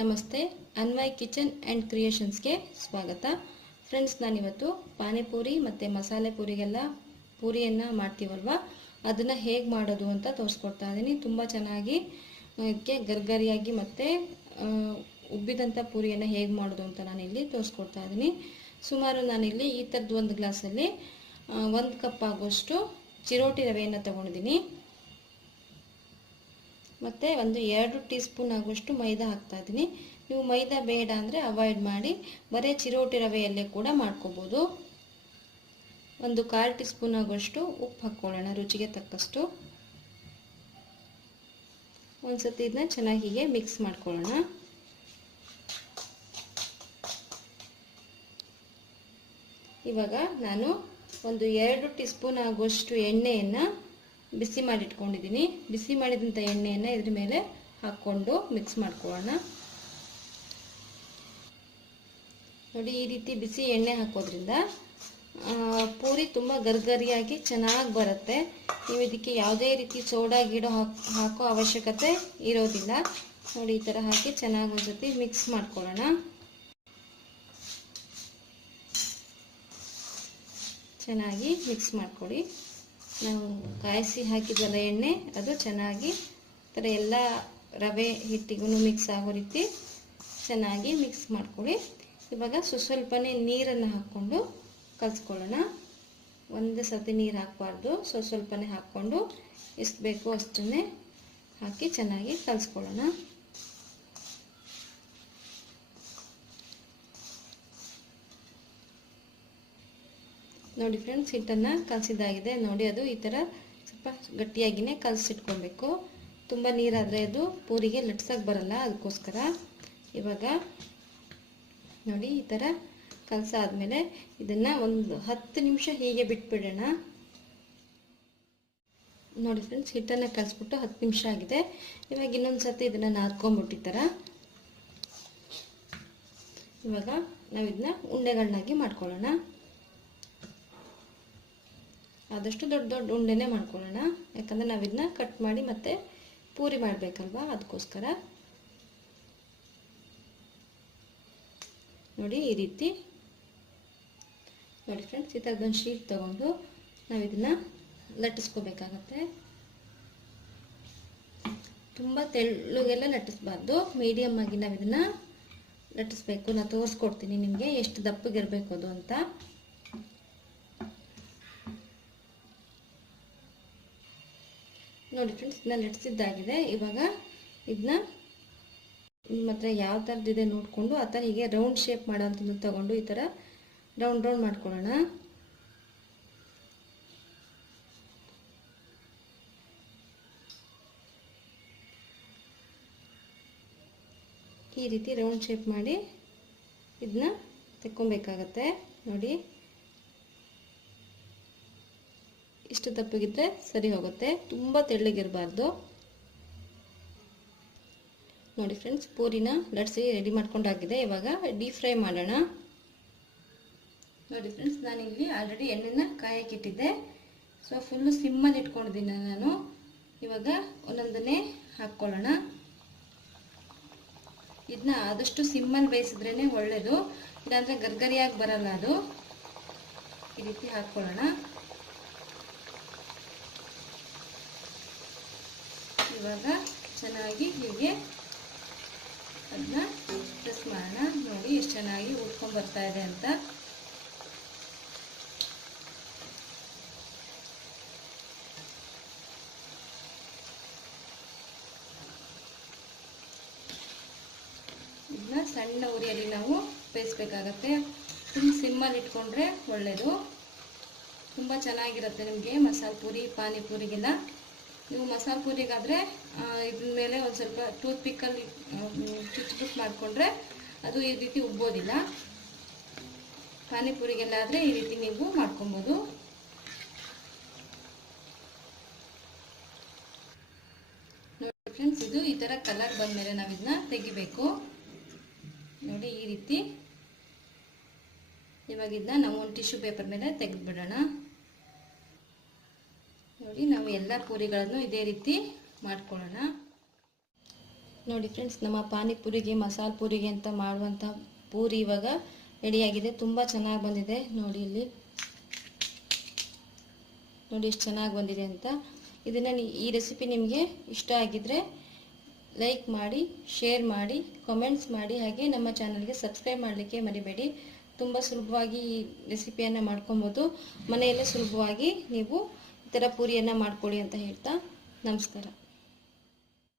ನಮಸ್ತೆ, Anvay kitchen and ಕ್ರಿಯೇಷನ್ಸ್ಗೆ ಸ್ವಾಗತ. Friends, ನಾನಿವತ್ತು ಪಾನಿಪೂರಿ ಮತ್ತು ಮಸಾಲೆ ಪೂರಿಗೆಲ್ಲ ಪೂರಿಯನ್ನು ಮಾಡ್ತೀವಲ್ವ? ಅದನ್ನು ಹೇಗೆ ಮಾಡೋದು ಅಂತ ತೋರಿಸ್ಕೊಡ್ತಾ ಇದ್ದೀನಿ ತುಂಬ ಚೆನ್ನಾಗಿ ಇದಕ್ಕೆ ಗರ್ಗರಿಯಾಗಿ ಮತ್ತು ಉಬ್ಬಿದಂಥ ಪೂರಿಯನ್ನು ಹೇಗೆ ಮಾಡೋದು ಅಂತ ನಾನಿಲ್ಲಿ ತೋರಿಸ್ಕೊಡ್ತಾ ಇದ್ದೀನಿ ಸುಮಾರು ನಾನಿಲ್ಲಿ ಈ ಥರದ್ದು ಒಂದು ಗ್ಲಾಸಲ್ಲಿ ಒಂದು ಕಪ್ ಆಗೋಷ್ಟು ಚಿರೋಟಿ ರವೆಯನ್ನು ತೊಗೊಂಡಿದ್ದೀನಿ ಮತ್ತು ಒಂದು ಎರಡು ಟೀ ಸ್ಪೂನ್ ಆಗುವಷ್ಟು ಮೈದಾ ಹಾಕ್ತಾ ಇದ್ದೀನಿ. ನೀವು ಮೈದಾ ಬೇಡ ಅಂದರೆ ಅವಾಯ್ಡ್ ಮಾಡಿ. ಬರೀ ಚಿರೋಟಿ ರವೆಯಲ್ಲೇ ಕೂಡ ಮಾಡ್ಕೋಬೋದು. ಒಂದು ಕಾಲು ಟೀ ಸ್ಪೂನ್ ಆಗುವಷ್ಟು ಉಪ್ಪು ಹಾಕ್ಕೊಳ್ಳೋಣ ರುಚಿಗೆ ತಕ್ಕಷ್ಟು. ಒಂದು ಸತಿ ಇದನ್ನ ಚೆನ್ನಾಗಿ ಮಿಕ್ಸ್ ಮಾಡ್ಕೊಳ್ಳೋಣ. ಇವಾಗ ನಾನು ಒಂದು ಎರಡು ಟೀ ಸ್ಪೂನ್ ಆಗುವಷ್ಟು ಎಣ್ಣೆಯನ್ನು ಬಿಸಿ ಮಾಡಿಟ್ಕೊಂಡಿದ್ದೀನಿ. ಬಿಸಿ ಮಾಡಿದಂಥ ಎಣ್ಣೆಯನ್ನು ಇದ್ರ ಮೇಲೆ ಹಾಕ್ಕೊಂಡು ಮಿಕ್ಸ್ ಮಾಡ್ಕೊಳ್ಳೋಣ. ನೋಡಿ, ಈ ರೀತಿ ಬಿಸಿ ಎಣ್ಣೆ ಹಾಕೋದ್ರಿಂದ ಪೂರಿ ತುಂಬ ಗರ್ಗರಿಯಾಗಿ ಚೆನ್ನಾಗಿ ಬರುತ್ತೆ. ನೀವು ಇದಕ್ಕೆ ಯಾವುದೇ ರೀತಿ ಸೋಡಾ, ಗಿಡ ಹಾಕ್ ಅವಶ್ಯಕತೆ ಇರೋದಿಲ್ಲ. ನೋಡಿ, ಈ ಥರ ಹಾಕಿ ಚೆನ್ನಾಗಿ ಒಂದ್ಸತಿ ಮಿಕ್ಸ್ ಮಾಡ್ಕೊಳ್ಳೋಣ. ಚೆನ್ನಾಗಿ ಮಿಕ್ಸ್ ಮಾಡ್ಕೊಳ್ಳಿ. ನಾವು ಕಾಯಿಸಿ ಹಾಕಿದ್ದಲ್ಲ ಎಣ್ಣೆ, ಅದು ಚೆನ್ನಾಗಿ ಥರ ಎಲ್ಲ ರವೆ ಹಿಟ್ಟಿಗೂ ಮಿಕ್ಸ್ ಆಗೋ ರೀತಿ ಚೆನ್ನಾಗಿ ಮಿಕ್ಸ್ ಮಾಡ್ಕೊಳ್ಳಿ. ಇವಾಗ ಸ್ವಸ್ವಲ್ಪನೇ ನೀರನ್ನು ಹಾಕ್ಕೊಂಡು ಕಲಿಸ್ಕೊಳ್ಳೋಣ. ಒಂದು ಸತಿ ನೀರು ಹಾಕಬಾರ್ದು ಸ್ವಲ್ಪ ಸ್ವಲ್ಪನೇ ಹಾಕ್ಕೊಂಡು ಎಷ್ಟು ಬೇಕೋ ಅಷ್ಟನ್ನೇ ಹಾಕಿ ಚೆನ್ನಾಗಿ ಕಲಿಸ್ಕೊಳ್ಳೋಣ. ನೋಡಿ ಫ್ರೆಂಡ್ಸ್ ಹಿಟ್ಟನ್ನು ಕಲಸಿದ್ದಾಗಿದೆ. ನೋಡಿ ಅದು ಈ ಥರ ಸ್ವಲ್ಪ ಗಟ್ಟಿಯಾಗಿಯೇ ಕಲಸಿಟ್ಕೊಬೇಕು. ತುಂಬ ನೀರಾದರೆ ಅದು ಪೂರಿಗೆ ಲಟ್ಸಕ್ಕೆ ಬರಲ್ಲ ಅದಕ್ಕೋಸ್ಕರ ಇವಾಗ ನೋಡಿ ಈ ಥರ ಕಲಸಾದ್ಮೇಲೆ ಇದನ್ನು ಒಂದು ಹತ್ತು ನಿಮಿಷ ಹೀಗೆ ಬಿಟ್ಬಿಡೋಣ. ನೋಡಿ ಫ್ರೆಂಡ್ಸ್ ಹಿಟ್ಟನ್ನು ಕಲಸ್ಬಿಟ್ಟು ಹತ್ತು ನಿಮಿಷ ಆಗಿದೆ. ಇವಾಗ ಇನ್ನೊಂದು ಸತಿ ಇದನ್ನು ನಾದ್ಕೊಂಬಿಟ್ಟಿರ್ತಾರ ಇವಾಗ ನಾವು ಇದನ್ನ ಉಂಡೆಗಳನ್ನಾಗಿ ಮಾಡ್ಕೊಳ್ಳೋಣ. ಆದಷ್ಟು ದೊಡ್ಡ ದೊಡ್ಡ ಉಂಡೆನೇ ಮಾಡ್ಕೊಳ್ಳೋಣ. ಯಾಕಂದರೆ ನಾವು ಇದನ್ನ ಕಟ್ ಮಾಡಿ ಮತ್ತೆ ಪೂರಿ ಮಾಡಬೇಕಲ್ವಾ? ಅದಕ್ಕೋಸ್ಕರ ನೋಡಿ, ಈ ರೀತಿ. ನೋಡಿ ಫ್ರೆಂಡ್ಸ್ ಈ ಥರದೊಂದು ಶೀಟ್ ತೊಗೊಂಡು ನಾವು ಇದನ್ನು ಲಟ್ಟಿಸ್ಕೋಬೇಕಾಗತ್ತೆ. ತುಂಬ ತೆಳ್ಳಗೆಲ್ಲ ಲಟ್ಟಿಸ್ಬಾರ್ದು. ಮೀಡಿಯಮ್ ಆಗಿ ನಾವು ಇದನ್ನು ಲಟ್ಟಿಸ್ಬೇಕು. ನಾನು ತೋರಿಸ್ಕೊಡ್ತೀನಿ ನಿಮಗೆ ಎಷ್ಟು ದಪ್ಪಗಿರಬೇಕು ಅದು ಅಂತ. ನೋಡಿ ಫ್ರೆಂಡ್ಸ್ ಇದನ್ನ ಲಟ್ಸಿದ್ದಾಗಿದೆ ಇವಾಗ ಇದನ್ನ ನಿಮ್ಮ ಹತ್ರ ಯಾವ ಥರದ್ದಿದೆ ನೋಡಿಕೊಂಡು, ಆ ಥರ ಹೀಗೆ ರೌಂಡ್ ಶೇಪ್ ಮಾಡೋಂಥದ್ದು ತಗೊಂಡು ಈ ಥರ ರೌಂಡ್ ರೌಂಡ್ ಮಾಡ್ಕೊಳ್ಳೋಣ. ಈ ರೀತಿ ರೌಂಡ್ ಶೇಪ್ ಮಾಡಿ ಇದನ್ನ ತೆಕ್ಕೊಬೇಕಾಗತ್ತೆ. ನೋಡಿ. ಇಷ್ಟು ತಪ್ಪಿಗಿದ್ರೆ ಸರಿ ಹೋಗುತ್ತೆ. ತುಂಬ ತೆಳ್ಳಗಿರಬಾರ್ದು. ನೋಡಿ ಫ್ರೆಂಡ್ಸ್ ಪೂರಿನ ಲಟ್ಸಿ ರೆಡಿ ಮಾಡ್ಕೊಂಡಾಗಿದೆ. ಇವಾಗ ಡೀಪ್ ಫ್ರೈ ಮಾಡೋಣ. ನೋಡಿ ಫ್ರೆಂಡ್ಸ್ ನಾನು ಇಲ್ಲಿ ಆಲ್ರೆಡಿ ಎಣ್ಣೆನ ಕಾಯಕ್ಕಿಟ್ಟಿದ್ದೆ ಸೊ ಫುಲ್ಲು ಸಿಮ್ಮಲ್ಲಿ ಇಟ್ಕೊಂಡಿದ್ದೀನಿ ನಾನು. ಇವಾಗ ಒಂದೊಂದನ್ನೇ ಹಾಕ್ಕೊಳ್ಳೋಣ. ಇದನ್ನ ಆದಷ್ಟು ಸಿಮ್ಮಲ್ಲಿ ಬೇಯಿಸಿದ್ರೇ ಒಳ್ಳೆಯದು ಇಲ್ಲಾಂದರೆ ಗರ್ಗರಿಯಾಗಿ ಬರಲ್ಲ ಅದು. ಈ ರೀತಿ ಹಾಕ್ಕೊಳ್ಳೋಣ. ಇವಾಗ ಚೆನ್ನಾಗಿ ಹೀಗೆ ಅದನ್ನ ಪ್ರೆಸ್ ಮಾಡೋಣ. ನೋಡಿ, ಎಷ್ಟು ಚೆನ್ನಾಗಿ ಉಟ್ಕೊಂಡು ಬರ್ತಾ ಇದೆ ಅಂತ. ಸಣ್ಣ ಉರಿಯಲ್ಲಿ ನಾವು ಬೇಯಿಸ್ಬೇಕಾಗತ್ತೆ. ಫುಲ್ ಸಿಮ್ಮಲ್ಲಿ ಇಟ್ಕೊಂಡ್ರೆ ಒಳ್ಳೆಯದು ತುಂಬ ಚೆನ್ನಾಗಿರುತ್ತೆ ನಿಮಗೆ ಮಸಾಲೆ ಪೂರಿ, ಪಾನಿಪೂರಿಗೆಲ್ಲ. ನೀವು ಮಸಾಲೆ ಪೂರಿಗಾದರೆ ಇದ್ರ ಮೇಲೆ ಒಂದು ಸ್ವಲ್ಪ ಟೂತ್ ಪಿಕ್ಕಲ್ಲಿ ಚುಚ್ಬಿಟ್ಟು ಮಾಡಿಕೊಂಡ್ರೆ ಅದು ಈ ರೀತಿ ಉಬ್ಬೋದಿಲ್ಲ ಪಾನಿಪುರಿಗೆಲ್ಲ ಆದರೆ ಈ ರೀತಿ ನೀವು ಮಾಡ್ಕೊಬೋದು. ನೋಡಿ ಫ್ರೆಂಡ್ಸ್ ಇದು ಈ ಥರ ಕಲರ್ ಬಂದಮೇಲೆ ನಾವು ಇದನ್ನ ತೆಗಿಬೇಕು. ನೋಡಿ ಈ ರೀತಿ. ಇವಾಗ ಇದನ್ನ ನಾವು ಒಂದು ಟಿಶ್ಯೂ ಪೇಪರ್ ಮೇಲೆ ತೆಗೆದುಬಿಡೋಣ. ನೋಡಿ, ನಾವು ಎಲ್ಲ ಪೂರಿಗಳನ್ನು ಇದೇ ರೀತಿ ಮಾಡ್ಕೊಳ್ಳೋಣ. ನೋಡಿ ಫ್ರೆಂಡ್ಸ್ ನಮ್ಮ ಪಾನಿಪುರಿಗೆ, ಮಸಾಲ ಪೂರಿಗೆ ಅಂತ ಮಾಡುವಂಥ ಪೂರಿ ಇವಾಗ ರೆಡಿಯಾಗಿದೆ ತುಂಬ ಚೆನ್ನಾಗಿ ಬಂದಿದೆ ನೋಡಿ ಇಲ್ಲಿ. ನೋಡಿ ಎಷ್ಟು ಚೆನ್ನಾಗಿ ಬಂದಿದೆ ಅಂತ. ಇದನ್ನು ಈ ರೆಸಿಪಿ ನಿಮಗೆ ಇಷ್ಟ ಆಗಿದ್ರೆ ಲೈಕ್ ಮಾಡಿ ಶೇರ್ ಮಾಡಿ ಕಮೆಂಟ್ಸ್ ಮಾಡಿ, ಹಾಗೆ ನಮ್ಮ ಚಾನಲ್ಗೆ ಸಬ್ಸ್ಕ್ರೈಬ್ ಮಾಡಲಿಕ್ಕೆ ಮರಿಬೇಡಿ. ತುಂಬ ಸುಲಭವಾಗಿ ಈ ರೆಸಿಪಿಯನ್ನು ಮಾಡ್ಕೊಬೋದು. ಮನೆಯಲ್ಲೇ ಸುಲಭವಾಗಿ ನೀವು ಥರ ಪೂರಿಯನ್ನು ಮಾಡ್ಕೊಳ್ಳಿ ಅಂತ ಹೇಳ್ತಾ ನಮಸ್ಕಾರ.